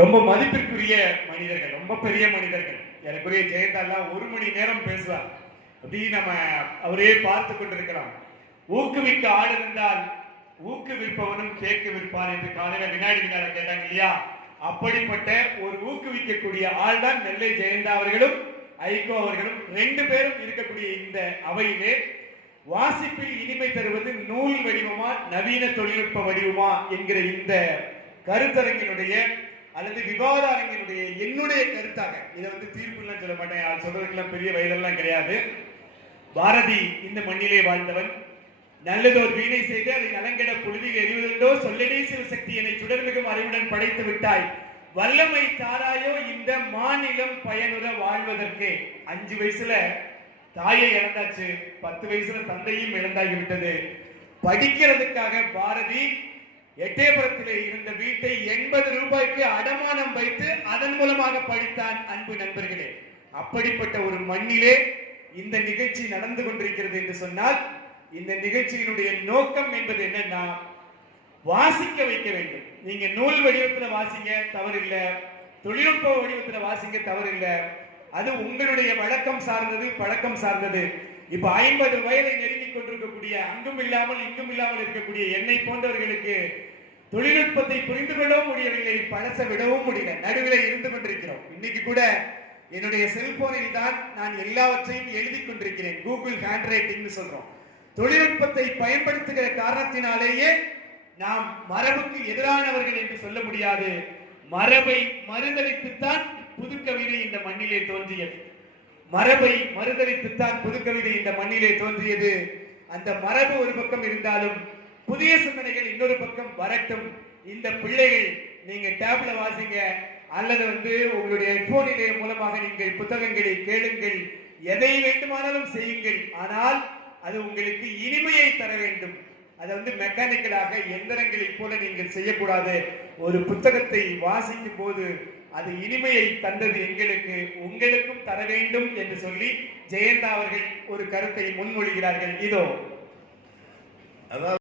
ரொம்ப மதிப்பிற்குரிய மனிதர்கள் ரொம்ப பெரிய மனிதர்கள். எனக்குரிய ஜெயந்தாலாம் ஒரு மணி நேரம் பேசுவார் அப்படி நம்ம அவரே பார்த்து கொண்டிருக்கிறோம் ஊக்குவிக்க ஆள் இருந்தால் ஊக்குவிப்பவனும் கேட்க விற்பான் என்று காலையில வினாடி வினாட கேட்டாங்க இல்லையா அப்படிப்பட்ட ஒரு ஊக்குவிக்கக்கூடிய ஆள் தான் நெல்லை ஜெயந்தா அவர்களும் ஐகோ அவர்களும். ரெண்டு பேரும் இருக்கக்கூடிய இந்த அவையிலே வாசிப்பில் இனிமை தருவது நூல் வடிவமா நவீன தொழில்நுட்ப வடிவமா என்கிற இந்த கருத்தரங்கினுடைய அல்லது விவாத அரங்கினுடைய என்னுடைய கருத்தாக இதை வந்து தீர்ப்புலாம் சொல்ல மாட்டேன். அது சொல்றதுக்கெல்லாம் பெரிய வயதெல்லாம் கிடையாது. பாரதி இந்த மண்ணிலே வாழ்ந்தவன். நல்லதோர் வீணை செய்து அதை நலங்கெட புழுதியில் எறிவதுண்டோ சொல்லடே சிவசக்தி என்னை சுடர்மிகும் அறிவுடன் படைத்து விட்டாய். வல்லமை தாராயோ இந்த மாநிலம் பயனுற வாழ்வதற்கு. அஞ்சு வயசுல தாயை இழந்தாச்சு பத்து வயசுல தந்தையும் இழந்தாகி விட்டது படிக்கிறதுக்காக பாரதி எட்டயபுரத்திலே இருந்த வீட்டை எண்பது ரூபாய்க்கு அடமானம் வைத்து அதன் மூலமாக படித்தான் அன்பு நண்பர்களே. அப்படிப்பட்ட ஒரு மண்ணிலே இந்த நிகழ்ச்சி நடந்து கொண்டிருக்கிறது என்று சொன்னால் இந்த நிகழ்ச்சியினுடைய நோக்கம் என்பது என்னன்னா வாசிக்க வைக்க வேண்டும். நீங்க நூல் வடிவத்தில் வாசிங்க தவறில்ல. தொழில்நுட்ப வடிவத்தில் வாசிங்க தவறில்லை. அது உங்களுடைய வழக்கம் சார்ந்தது பழக்கம் சார்ந்தது. இப்ப ஐம்பது வயதை நெருங்கி கொண்டிருக்கக்கூடிய அங்கும் இல்லாமல் இங்கும் இல்லாமல் இருக்கக்கூடிய என்னை போன்றவர்களுக்கு தொழில்நுட்பத்தை புரிந்து கொள்ளவும் முடியவில்லை பழச விடவும் முடியல. நடுவில் இருந்து கொண்டிருக்கிறோம். இன்னைக்கு கூட என்னுடைய செல்போனில் தான் நான் எல்லாவற்றையும் எழுதி கொண்டிருக்கிறேன். கூகுள் ஹேண்ட் ரைட்டிங்னு சொல்றோம். தொழில்நுட்பத்தை பயன்படுத்துகிற காரணத்தினாலேயே நாம் மரபுக்கு எதிரானவர்கள் என்று சொல்ல முடியாது. மரபை மறுதளித்துத்தான் புதுக்கவிதை இந்த மண்ணிலே தோன்றியது. மரபை மறுதளித்துத்தான் புதுக்கவிதை இந்த மண்ணிலே தோன்றியது. அந்த மரபு ஒரு பக்கம் இருந்தாலும் புதிய சிந்தனைகள் இன்னொரு பக்கம் வரட்டும். இந்த பிள்ளைகள் நீங்க டேப்ல வாசிங்க அல்லது வந்து உங்களுடைய ஹெட்போனிலே மூலமாக நீங்கள் புத்தகங்களை கேளுங்கள். எதை வேண்டுமானாலும் செய்யுங்கள். ஆனால் அது உங்களுக்கு இனிமையை தர வேண்டும். அதை வந்து மெக்கானிக்கலாக எந்திரங்களைப் போல நீங்கள் செய்யக்கூடாது. ஒரு புத்தகத்தை வாசிக்கும் போது அது இனிமையை தந்தது எங்களுக்கு உங்களுக்கும் தர வேண்டும் என்று சொல்லி ஜெயந்தா அவர்கள் ஒரு கருத்தை முன்மொழிகிறார்கள். இதோ. அதாவது